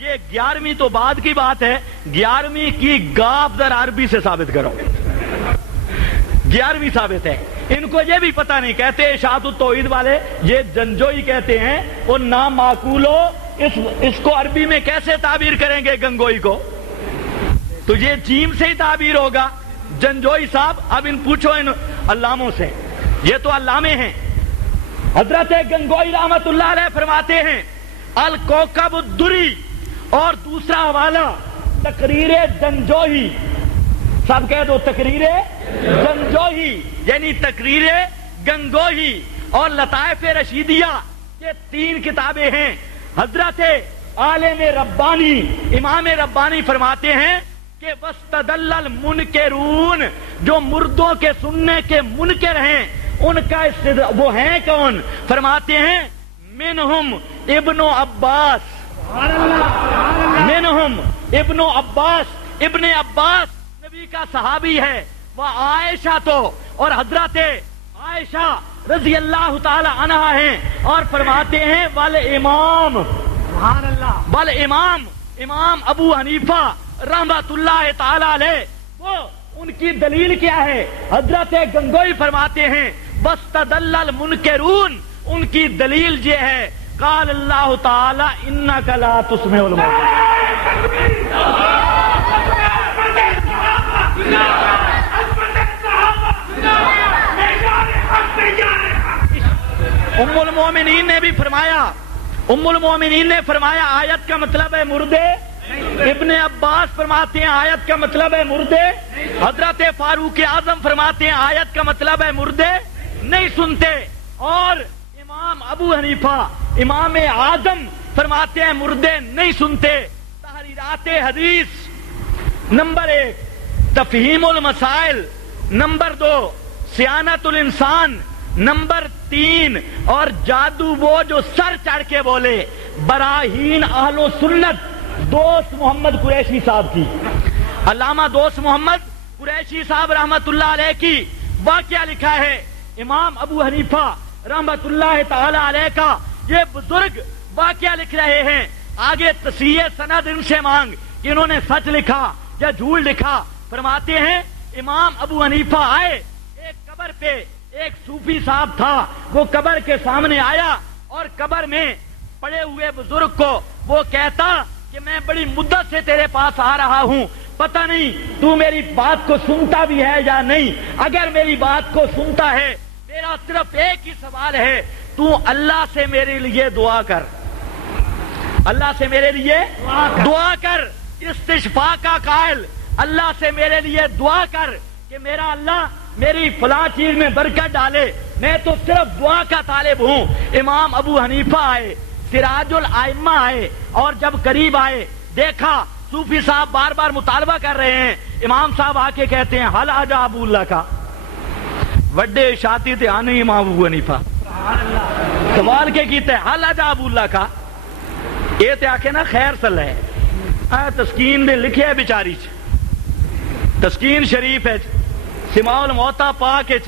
یہ 11ویں تو بعد کی بات ہے، 11ویں کی گاپ ذرا عربی سے ثابت کرو۔ 11ویں ثابت ہے، ان کو یہ بھی پتہ نہیں، کہتے ہیں اشاعت التوحید والے یہ جنجوئی کہتے ہیں، وہ نام معقولو اس کو عربی میں کیسے تعبیر کریں گے گنگوئی کو؟ تو یہ جیم سے ہی تعبیر ہوگا۔ جنجوئی صاحب اب ان پوچھو ان علاموں سے، یہ تو علامے ہیں۔ حضرت گنگوئی رحمت اللہ علیہ فرماتے ہیں الکوکب الدری، اور دوسرا حوالہ تقریر جنجوئی، سب کہہ دو تقریر جنجوئی یعنی تقریر گنگوئی اور لطائف رشیدیہ، یہ 3 کتابیں ہیں۔ حضرت عالم ربانی امام ربانی فرماتے ہیں کہ وَاسْتَدَلَّ الْمُنْكِرُونَ، جو مردوں کے سننے کے منکر ہیں، ان کا وہ ہیں کون؟ فرماتے ہیں منہم ابن عباس، منہم ابن عباس، ابن عباس نبی کا صحابی ہے، وہ عائشہ تو، اور حضرت عائشہ رضی اللہ تعالی عنہا ہیں، اور فرماتے ہیں والامام، والامام امام ابو حنیفہ رحمت اللہ تعالی علیہ، وہ ان کی دلیل کیا ہے؟ حضرت گنگوئی فرماتے ہیں وَاسْتَدَلَّ الْمُنْكِرُونَ، ان کی دلیل یہ ہے قال اللہ تعالی انک لا تسمع الموتى۔ ام المومنین نے بھی فرمایا، ام المومنین نے فرمایا آیت کا مطلب ہے مردے، ابن عباس فرماتے ہیں آیت کا مطلب ہے مردے، حضرت فاروق اعظم فرماتے ہیں آیت کا مطلب ہے مردے نہیں سنتے، اور امام ابو حنیفہ امام اعظم فرماتے ہیں مردے نہیں سنتے۔ تحریرات حدیث نمبر 1، تفہیم المسائل نمبر 2، سیانت الانسان نمبر 3، اور جادو وہ جو سر چڑھ کے بولے، براہین اہل و سنت دوست محمد قریشی صاحب کی، علامہ دوست محمد قریشی صاحب رحمت اللہ علیہ کی واقعہ لکھا ہے۔ امام ابو حنیفہ رحمت اللہ تعالی علیہ کا یہ بزرگ واقعہ لکھ رہے ہیں، آگے تصحیح سند ان سے مانگ کہ انہوں نے سچ لکھا یا جھوٹ لکھا۔ فرماتے ہیں امام ابو حنیفہ آئے ایک قبر پہ، ایک صوفی صاحب تھا، وہ قبر کے سامنے آیا اور قبر میں پڑے ہوئے بزرگ کو وہ کہتا کہ میں بڑی مدت سے تیرے پاس آ رہا ہوں، پتہ نہیں تو میری بات کو سنتا بھی ہے یا نہیں، اگر میری بات کو سنتا ہے میرا صرف ایک ہی سوال ہے، تو اللہ سے میرے لیے دعا کر، اللہ سے میرے لیے دعا کر، استشفاء کا قائل، اللہ سے میرے لیے دعا کر کہ میرا اللہ میری فلاں چیز میں برکت ڈالے، میں تو صرف دعا کا طالب ہوں۔ امام ابو حنیفہ آئے، سراج الائمہ آئے، اور جب قریب آئے دیکھا صوفی صاحب بار بار مطالبہ کر رہے ہیں، امام صاحب آ کے کہتے ہیں حل آجا ابو اللہ کا وڈے شاتی تھے آنے امام ابو حنیفہ سوال کے کیتے ہیں حل آجا ابو اللہ کا، یہ تے آکے نا خیر صلی ہے تسکین نے لکھے ہے بیچاری تسکین شریف ہے، سماع الموتا پاک ہے،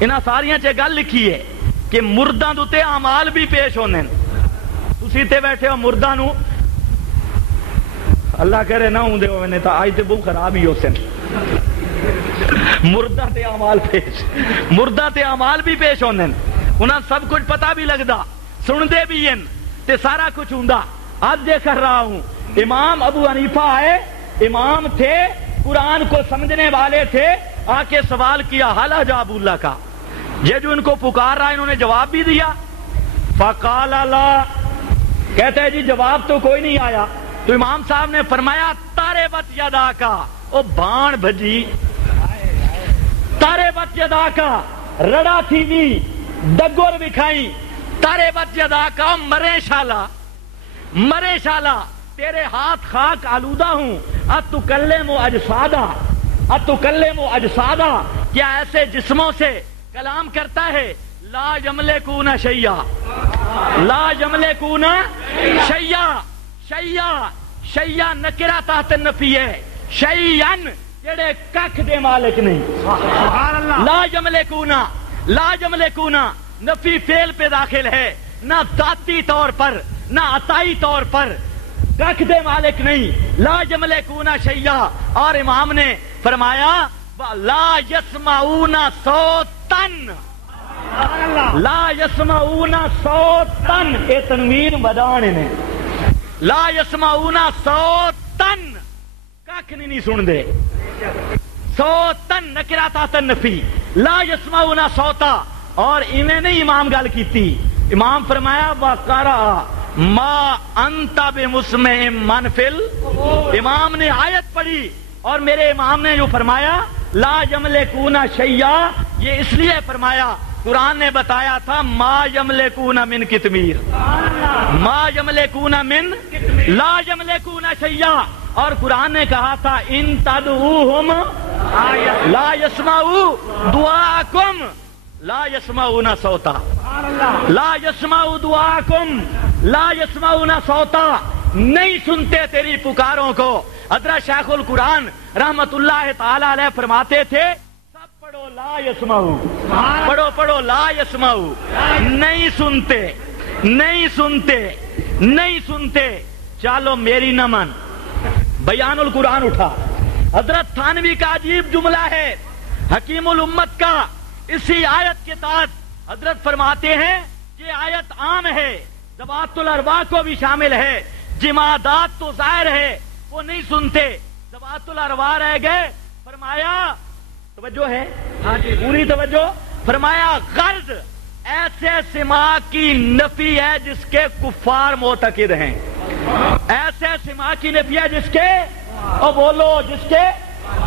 انہاں ساریاں چے گل لکھی ہے کہ مرداں دوتے اعمال بھی پیش ہونے، تسی تے بیٹھے ہو مرداں نو اللہ کرے نہ ہوں دے ہو نے تا آج تے بہت خراب ہی ہو سن، مردہ تے اعمال پیش، مردہ تے اعمال بھی پیش ہونے، انہاں سب کچھ پتہ بھی لگدا، سن دے بھی ہیں تے سارا کچھ ہوندا۔ آج دے کر رہا ہوں امام ابو حنیفہ آئے، امام تھے، قرآن کو سمجھنے والے تھے، آ کے سوال کیا حل آجا ابو اللہ کا، یہ جو ان کو پکار رہا انہوں نے جواب بھی دیا، فقال لا، کہتے ہیں جی جواب تو کوئی نہیں آیا، تو امام صاحب نے فرمایا تارے بت یدا کا، او بھان بھجی، تارے بت یدا کا رڑا تھی بھی ڈگر بکھائی، تارے بت یدا کا مرے شالا، مرے شالا تیرے ہاتھ خاک آلودہ ہوں، اتکلم اجسادہ، اتکلم اجسادہ، کیا ایسے جسموں سے کلام کرتا ہے، لا یملکون شیئا، لا یملکون شیئا، شیئا شیئا نکرہ تحت نفی ہے، شیئن جڑے ککھ دے مالک نہیں، لا یملکون، لا یملکون نفی فعل پہ داخل ہے، نہ ذاتی طور پر نہ عطائی طور پر، کخ دے مالک نہیں، لا یملکون شیئا، اور امام نے فرمایا لا یسمعون صوتن، لا یسمعون صوتن، اے تنوین بدانے نے، لا یسمعون صوتن، کخ نہیں سن دے، صوتن نکرہ تنفی، لا یسمعون صوتا، اور انہیں نہیں امام گل کیتی، امام فرمایا وقرأ ما انت بمسمع من فل، امام نے آیت پڑھی اور میرے امام نے جو فرمایا لا یملکون شیئا، یہ اس لیے فرمایا قرآن نے بتایا تھا ما یملکون من کتمیر، ما یملکون من لا یملکون شیئا، اور قرآن نے کہا تھا ان تدعوہم لا یسمعوا دعاءکم لا یسمعون صوتا، لا یسمعوا دعاءکم لا یسمعون صوتا، نہیں سنتے تیری پکاروں کو۔ حضرت شیخ القرآن رحمت اللہ تعالی علیہ فرماتے تھے سب پڑھو لا یسمعوا، پڑھو پڑھو لا یسمعوا، نہیں سنتے نہیں سنتے نہیں سنتے، چالو میری نہ من۔ بیان القرآن اٹھا، حضرت تھانوی کا عجیب جملہ ہے حکیم الامت کا، اسی آیت کے تحت حضرت فرماتے ہیں کہ آیت عام ہے، ذوات الارواح کو بھی شامل ہے، جمادات تو ظاہر ہے وہ نہیں سنتے، ذوات الارواح رہ گئے۔ فرمایا توجہ ہے، پوری توجہ، فرمایا غرض ایسے سماع کی نفی ہے جس کے کفار معتقد ہیں، ایسے سماع کی نفی ہے جس کے، اور بولو جس کے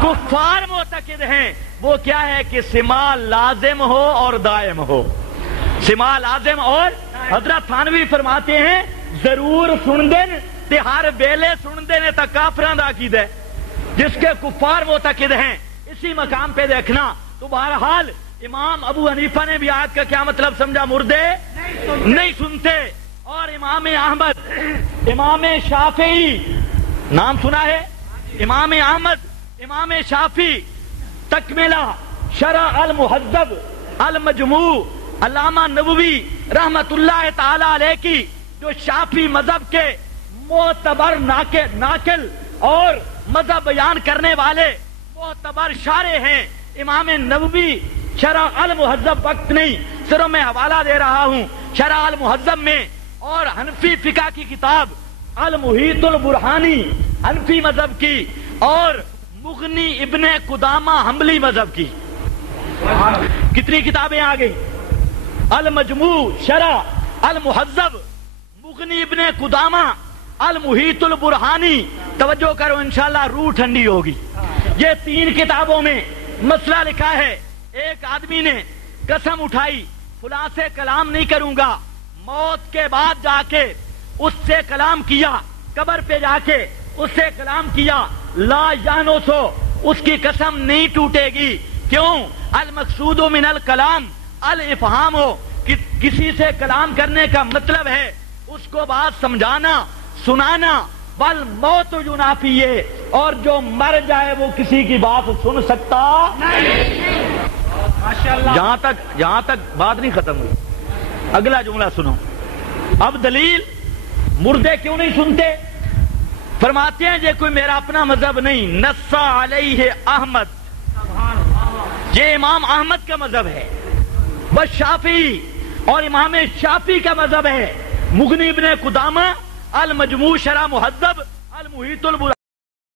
کفار معتقد ہیں، وہ کیا ہے کہ سماع لازم ہو اور دائم ہو، سماع لازم اور، حضرت تھانوی فرماتے ہیں ضرور سن دین تے ہر بیلے سن دینے تک کافران دا عقیدہ ہے، جس کے کفار معتقد ہیں، اسی مقام پہ دیکھنا۔ تو بہرحال امام ابو حنیفہ نے بھی آیت کا کیا مطلب سمجھا، مردے نہیں سنتے، اور امام احمد، امام شافعی نام سنا ہے، امام احمد، امام شافعی، تکملہ شرح المہذب المجموع علامہ نووی رحمت اللہ تعالی علیہ کی، جو شافعی مذہب کے معتبر ناقل اور مذہب بیان کرنے والے معتبر شارح ہیں، امام نووی شرح المہذب، وقت نہیں صرف میں حوالہ دے رہا ہوں، شرح المہذب میں، اور حنفی فقہ کی کتاب المحیط البرہانی حنفی مذہب کی، اور مغنی ابن قدامہ حنبلی مذہب کی، کتنی کتابیں آ گئی، المجموع، شرح المہذب، مغنی ابن قدامہ، المحیط البرہانی، توجہ کرو انشاءاللہ روح ٹھنڈی ہوگی۔ یہ تین کتابوں میں مسئلہ لکھا ہے، ایک آدمی نے قسم اٹھائی فلاں سے کلام نہیں کروں گا، موت کے بعد جا کے اس سے کلام کیا، قبر پہ جا کے اس سے کلام کیا، لا یانو سو، اس کی قسم نہیں ٹوٹے گی، کیوں؟ المقصود من الکلام الافہام ہو، کسی سے کلام کرنے کا مطلب ہے اس کو بات سمجھانا سنانا، بل موت ینافیہ، اور جو مر جائے وہ کسی کی بات سن سکتا نہیں۔ یہاں تک بات نہیں ختم ہوئی، اگلا جملہ سنو، اب دلیل مردے کیوں نہیں سنتے؟ فرماتے ہیں یہ کوئی میرا اپنا مذہب نہیں، نص علیہ احمد، یہ امام احمد کا مذہب ہے، بس شافعی اور امام شافعی کا مذہب ہے، مغنی ابن قدامہ، المجموع شرح مہذب، المحیط البرہانی۔